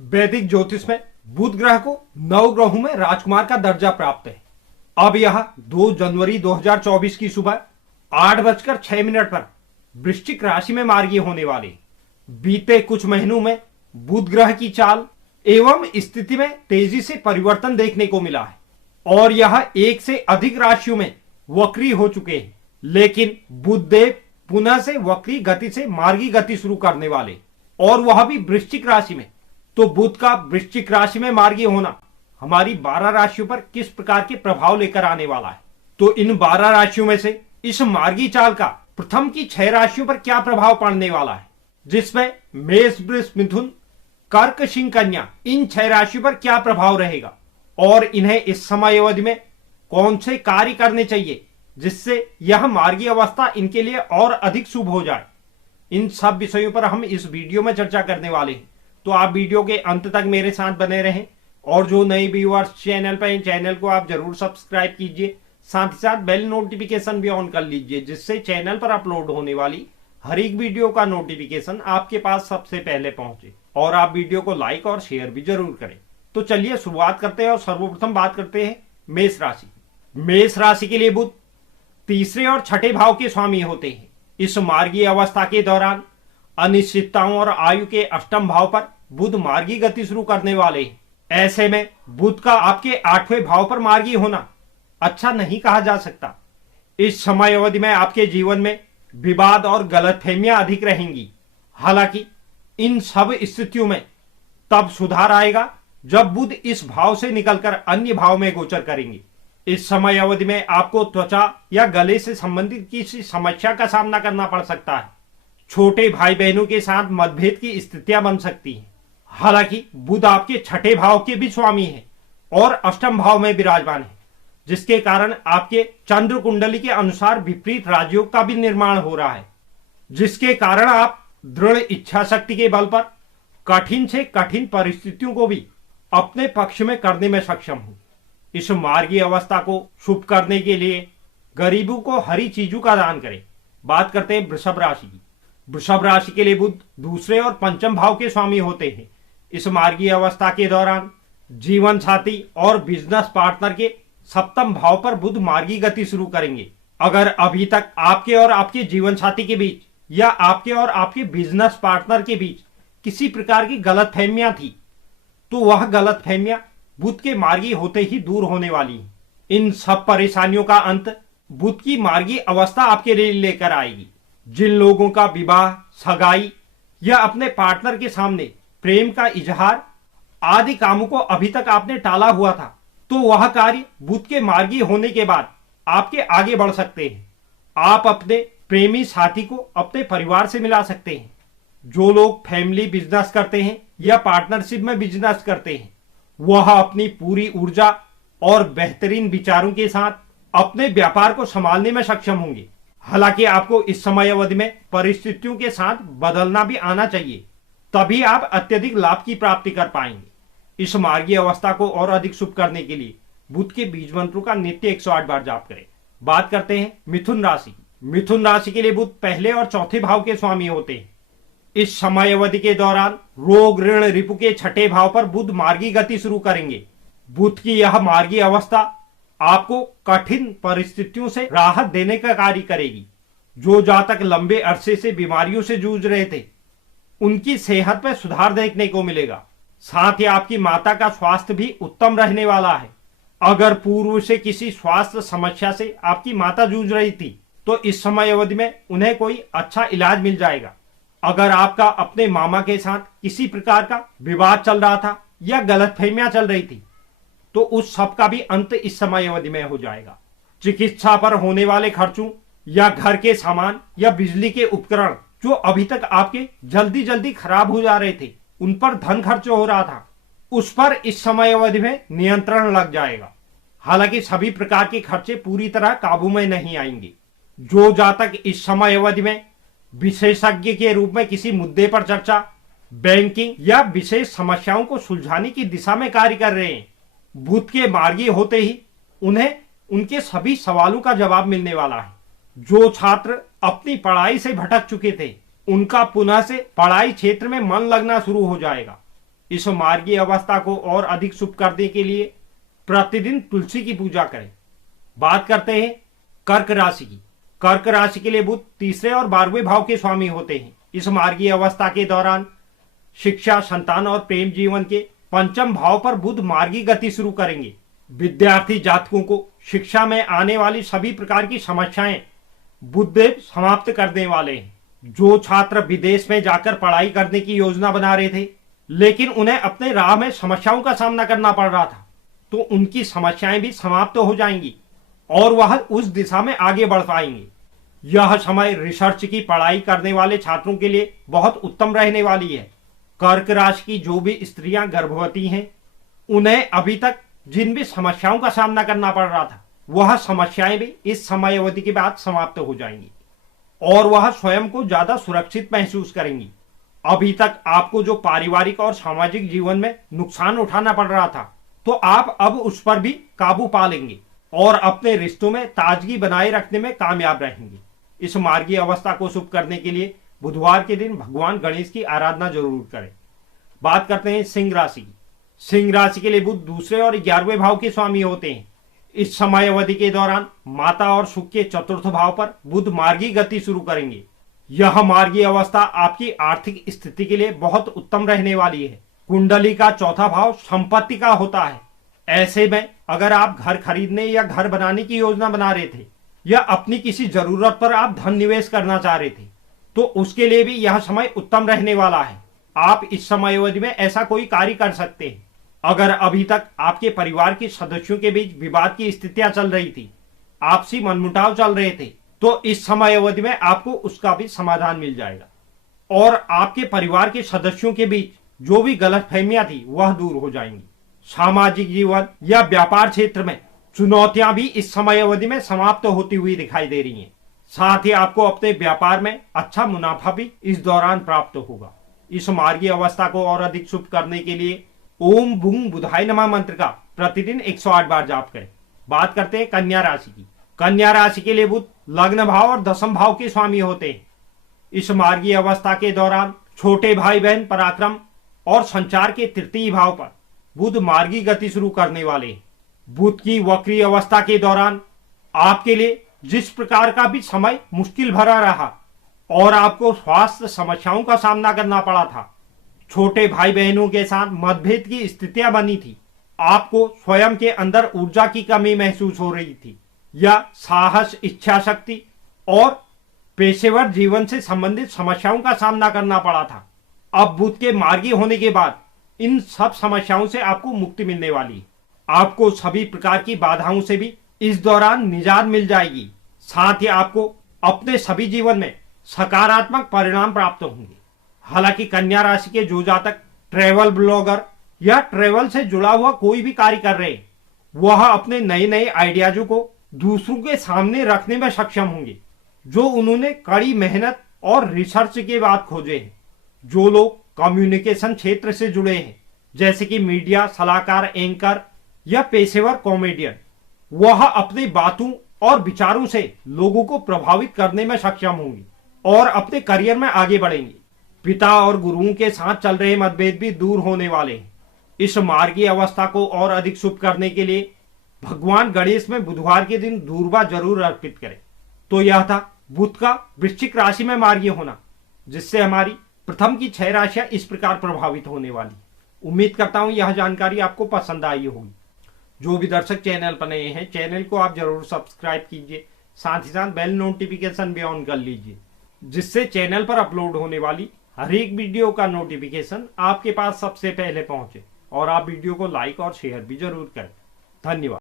वैदिक ज्योतिष में बुध ग्रह को नवग्रहों में राजकुमार का दर्जा प्राप्त है। अब यह 2 जनवरी 2024 की सुबह 8:06 पर वृश्चिक राशि में मार्गी होने वाले। बीते कुछ महीनों में बुध ग्रह की चाल एवं स्थिति में तेजी से परिवर्तन देखने को मिला है और यह एक से अधिक राशियों में वक्री हो चुके हैं, लेकिन बुध देव पुनः से वक्री गति से मार्गी गति शुरू करने वाले और वह भी वृश्चिक राशि में। तो बुध का वृश्चिक राशि में मार्गी होना हमारी 12 राशियों पर किस प्रकार के प्रभाव लेकर आने वाला है, तो इन 12 राशियों में से इस मार्गी चाल का प्रथम की 6 राशियों पर क्या प्रभाव पड़ने वाला है, जिसमें मेष वृष मिथुन कर्क सिंह कन्या इन 6 राशियों पर क्या प्रभाव रहेगा और इन्हें इस समय अवधि में कौन से कार्य करने चाहिए जिससे यह मार्गी अवस्था इनके लिए और अधिक शुभ हो जाए। इन सब विषयों पर हम इस वीडियो में चर्चा करने वाले हैं, तो आप वीडियो के अंत तक मेरे साथ बने रहें और जो नए व्यूअर्स चैनल पर हैं चैनल को आप जरूर सब्सक्राइब कीजिए, साथ ही साथ बेल नोटिफिकेशन भी ऑन कर लीजिए जिससे चैनल पर अपलोड होने वाली हर एक वीडियो का नोटिफिकेशन आपके पास सबसे पहले पहुंचे और आप वीडियो को लाइक और शेयर भी जरूर करें। तो चलिए शुरुआत करते हैं और सर्वप्रथम बात करते हैं मेष राशि। मेष राशि के लिए बुध तीसरे और छठे भाव के स्वामी होते हैं। इस मार्गी अवस्था के दौरान अनिश्चितताओं और आयु के अष्टम भाव पर बुध मार्गी गति शुरू करने वाले हैं। ऐसे में बुध का आपके 8वें भाव पर मार्गी होना अच्छा नहीं कहा जा सकता। इस समय अवधि में आपके जीवन में विवाद और गलतफहमियां अधिक रहेंगी। हालांकि इन सब स्थितियों में तब सुधार आएगा जब बुध इस भाव से निकलकर अन्य भाव में गोचर करेंगे। इस समय अवधि में आपको त्वचा या गले से संबंधित किसी समस्या का सामना करना पड़ सकता है। छोटे भाई बहनों के साथ मतभेद की स्थितियां बन सकती हैं। हालांकि बुध आपके छठे भाव के भी स्वामी है और अष्टम भाव में विराजमान है, जिसके कारण आपके चंद्र कुंडली के अनुसार विपरीत राजयोग का भी निर्माण हो रहा है, जिसके कारण आप दृढ़ इच्छा शक्ति के बल पर कठिन से कठिन परिस्थितियों को भी अपने पक्ष में करने में सक्षम हो। इस मार्गी अवस्था को शुभ करने के लिए गरीबों को हरी चीजों का दान करें। बात करते हैं वृषभ राशि की। वृषभ राशि के लिए बुध दूसरे और पंचम भाव के स्वामी होते हैं। इस मार्गी अवस्था के दौरान जीवन साथी और बिजनेस पार्टनर के सप्तम भाव पर बुध मार्गी गति शुरू करेंगे। अगर अभी तक आपके और आपके जीवन साथी के बीच या आपके और आपके बिजनेस पार्टनर के बीच किसी प्रकार की गलतफहमियां थी, तो वह गलतफहमियां बुध के मार्गी होते ही दूर होने वाली हैं। इन सब परेशानियों का अंत बुध की मार्गी अवस्था आपके लिए लेकर आएगी। जिन लोगों का विवाह, सगाई या अपने पार्टनर के सामने प्रेम का इजहार आदि कामों को अभी तक आपने टाला हुआ था, तो वह कार्य बुध के मार्गी होने के बाद आपके आगे बढ़ सकते हैं। आप अपने प्रेमी साथी को अपने परिवार से मिला सकते हैं। जो लोग फैमिली बिजनेस करते हैं या पार्टनरशिप में बिजनेस करते हैं, वह अपनी पूरी ऊर्जा और बेहतरीन विचारों के साथ अपने व्यापार को संभालने में सक्षम होंगे। हालांकि आपको इस समय अवधि में परिस्थितियों के साथ बदलना भी आना चाहिए, तभी आप अत्यधिक लाभ की प्राप्ति कर पाएंगे। इस मार्गी अवस्था को और अधिक शुभ करने के लिए बुध के बीज मंत्रों का नित्य 108 बार जाप करें। बात करते हैं मिथुन राशि। मिथुन राशि के लिए बुध पहले और चौथे भाव के स्वामी होते हैं। इस समय अवधि के दौरान रोग ऋण रिपु के छठे भाव पर बुध मार्गी गति शुरू करेंगे। बुध की यह मार्गी अवस्था आपको कठिन परिस्थितियों से राहत देने का कार्य करेगी। जो जातक लंबे अरसे से बीमारियों से जूझ रहे थे, उनकी सेहत में सुधार देखने को मिलेगा। साथ ही आपकी माता का स्वास्थ्य भी उत्तम रहने वाला है। अगर पूर्व से किसी स्वास्थ्य समस्या से आपकी माता जूझ रही थी, तो इस समय अवधि में उन्हें कोई अच्छा इलाज मिल जाएगा। अगर आपका अपने मामा के साथ किसी प्रकार का विवाद चल रहा था या गलतफहमियां चल रही थी, तो उस सब का भी अंत इस समय अवधि में हो जाएगा। चिकित्सा पर होने वाले खर्चों या घर के सामान या बिजली के उपकरण जो अभी तक आपके जल्दी जल्दी खराब हो जा रहे थे, उन पर धन खर्च हो रहा था, उस पर इस समय अवधि में नियंत्रण लग जाएगा। हालांकि सभी प्रकार के खर्चे पूरी तरह काबू में नहीं आएंगे। जो जातक इस समय अवधि में विशेषज्ञ के रूप में किसी मुद्दे पर चर्चा, बैंकिंग या विशेष समस्याओं को सुलझाने की दिशा में कार्य कर रहे हैं, बुध के मार्गी होते ही उन्हें उनके सभी सवालों का जवाब मिलने वाला है। जो छात्र अपनी पढ़ाई से भटक चुके थे, उनका पुनः से पढ़ाई क्षेत्र में मन लगना शुरू हो जाएगा। इस मार्गीय अवस्था को और अधिक शुभ करने के लिए प्रतिदिन तुलसी की पूजा करें। बात करते हैं कर्क राशि की। कर्क राशि के लिए बुध तीसरे और 12वें भाव के स्वामी होते हैं। इस मार्गीय अवस्था के दौरान शिक्षा, संतान और प्रेम जीवन के पंचम भाव पर बुध मार्गी गति शुरू करेंगे। विद्यार्थी जातकों को शिक्षा में आने वाली सभी प्रकार की समस्याएं बुधदेव समाप्त करने वाले हैं। जो छात्र विदेश में जाकर पढ़ाई करने की योजना बना रहे थे लेकिन उन्हें अपने राह में समस्याओं का सामना करना पड़ रहा था, तो उनकी समस्याएं भी समाप्त हो जाएंगी और वह उस दिशा में आगे बढ़ पाएंगे। यह समय रिसर्च की पढ़ाई करने वाले छात्रों के लिए बहुत उत्तम रहने वाली है। कर्क राशि की जो भी स्त्रियां गर्भवती हैं उन्हें अभी तक जिन भी समस्याओं का सामना करना पड़ रहा था वह समस्याएं भी इस समय अवधि के बाद समाप्त हो जाएंगी और वह स्वयं को ज्यादा सुरक्षित महसूस करेंगी। अभी तक आपको जो पारिवारिक और सामाजिक जीवन में नुकसान उठाना पड़ रहा था तो आप अब उस पर भी काबू पा लेंगे और अपने रिश्तों में ताजगी बनाए रखने में कामयाब रहेंगे। इस मार्गीय अवस्था को शुभ करने के लिए बुधवार के दिन भगवान गणेश की आराधना जरूर करें। बात करते हैं सिंह राशि की। सिंह राशि के लिए बुध दूसरे और 11वें भाव के स्वामी होते हैं। इस समय अवधि के दौरान माता और सुख के चतुर्थ भाव पर बुध मार्गी गति शुरू करेंगे। यह मार्गीय अवस्था आपकी आर्थिक स्थिति के लिए बहुत उत्तम रहने वाली है। कुंडली का चौथा भाव संपत्ति का होता है। ऐसे में अगर आप घर खरीदने या घर बनाने की योजना बना रहे थे या अपनी किसी जरूरत पर आप धन निवेश करना चाह रहे थे तो उसके लिए भी यह समय उत्तम रहने वाला है। आप इस समय अवधि में ऐसा कोई कार्य कर सकते हैं। अगर अभी तक आपके परिवार के सदस्यों के बीच विवाद की स्थितियां चल रही थी, आपसी मनमुटाव चल रहे थे, तो इस समय अवधि में आपको उसका भी समाधान मिल जाएगा और आपके परिवार के सदस्यों के बीच जो भी गलतफहमियां थी वह दूर हो जाएंगी। सामाजिक जीवन या व्यापार क्षेत्र में चुनौतियां भी इस समय अवधि में समाप्त होती हुई दिखाई दे रही हैं। साथ ही आपको अपने व्यापार में अच्छा मुनाफा भी इस दौरान प्राप्त होगा। इस मार्गीय अवस्था को और अधिक शुभ करने के लिए ओम बुंग बुधाय नमः मंत्र का प्रतिदिन 108 बार जाप करें। बात करते हैं कन्या राशि की। कन्या राशि के लिए बुध लग्न भाव और दशम भाव के स्वामी होते हैं। इस मार्गीय अवस्था के दौरान छोटे भाई बहन पराक्रम और संचार के तृतीय भाव पर बुध मार्गी गति शुरू करने वाले हैं। बुध की वक्री अवस्था के दौरान आपके लिए जिस प्रकार का भी समय मुश्किल भरा रहा और आपको स्वास्थ्य समस्याओं का सामना करना पड़ा था, छोटे भाई बहनों के साथ मतभेद की स्थितियां बनी थी, आपको स्वयं के अंदर ऊर्जा की कमी महसूस हो रही थी या साहस, इच्छा शक्ति और पेशेवर जीवन से संबंधित समस्याओं का सामना करना पड़ा था। अब बुध के मार्गी होने के बाद इन सब समस्याओं से आपको मुक्ति मिलने वाली है। आपको सभी प्रकार की बाधाओं से भी इस दौरान निजात मिल जाएगी। साथ ही आपको अपने सभी जीवन में सकारात्मक परिणाम प्राप्त होंगे। हालांकि कन्या राशि के जो जातक ट्रेवल ब्लॉगर या ट्रेवल से जुड़ा हुआ कोई भी कार्य कर रहे हैं वह अपने नए नए आइडियाजों को दूसरों के सामने रखने में सक्षम होंगे जो उन्होंने कड़ी मेहनत और रिसर्च के बाद खोजे हैं। जो लोग कम्युनिकेशन क्षेत्र से जुड़े हैं जैसे कि मीडिया सलाहकार, एंकर या पेशेवर कॉमेडियन, वह अपनी बातों और विचारों से लोगों को प्रभावित करने में सक्षम होंगे और अपने करियर में आगे बढ़ेंगे। पिता और गुरुओं के साथ चल रहे मतभेद भी दूर होने वाले हैं। इस मार्गीय अवस्था को और अधिक शुभ करने के लिए भगवान गणेश में बुधवार के दिन दूर्वा जरूर अर्पित करें। तो यह था बुध का वृश्चिक राशि में मार्गीय होना, जिससे हमारी प्रथम की 6 राशियां इस प्रकार प्रभावित होने वाली। उम्मीद करता हूं यह जानकारी आपको पसंद आई होगी। जो भी दर्शक चैनल पर नए हैं, चैनल को आप जरूर सब्सक्राइब कीजिए, साथ ही साथ बेल नोटिफिकेशन भी ऑन कर लीजिए, जिससे चैनल पर अपलोड होने वाली हर एक वीडियो का नोटिफिकेशन आपके पास सबसे पहले पहुंचे और आप वीडियो को लाइक और शेयर भी जरूर करें। धन्यवाद।